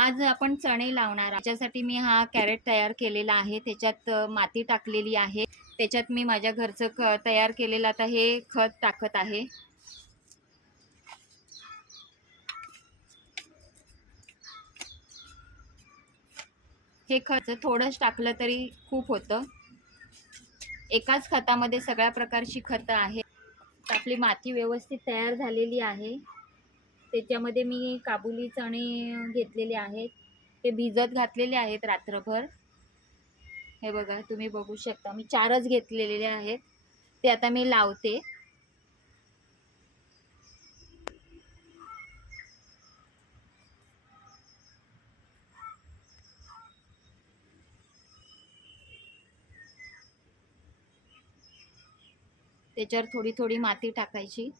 आज आपण चणे लावणार आहोत. त्याच्यासाठी मी हा कॅरेट तयार केलेला आहे. त्याच्यात माती टाकलेली आहे. त्याच्यात मी माझ्या घरचं तयार केलेलं आता हे खत टाकत आहे. हे खत थोडंच टाकलं तरी खूप होतं. एकाच खतामध्ये सगळ्या प्रकारची खतं आहेत. आपली माती व्यवस्थित तयार झालेली आहे. त्याच्यामध्ये मी काबुली चणे घेतलेले आहेत. ते भिजत घातलेले आहेत रात्रभर. हे बघा, तुम्ही बघू शकता, मी 4च घेतलेले आहेत. ते आता मी लावते. त्याच्यावर थोडी थोडी माती टाकायची.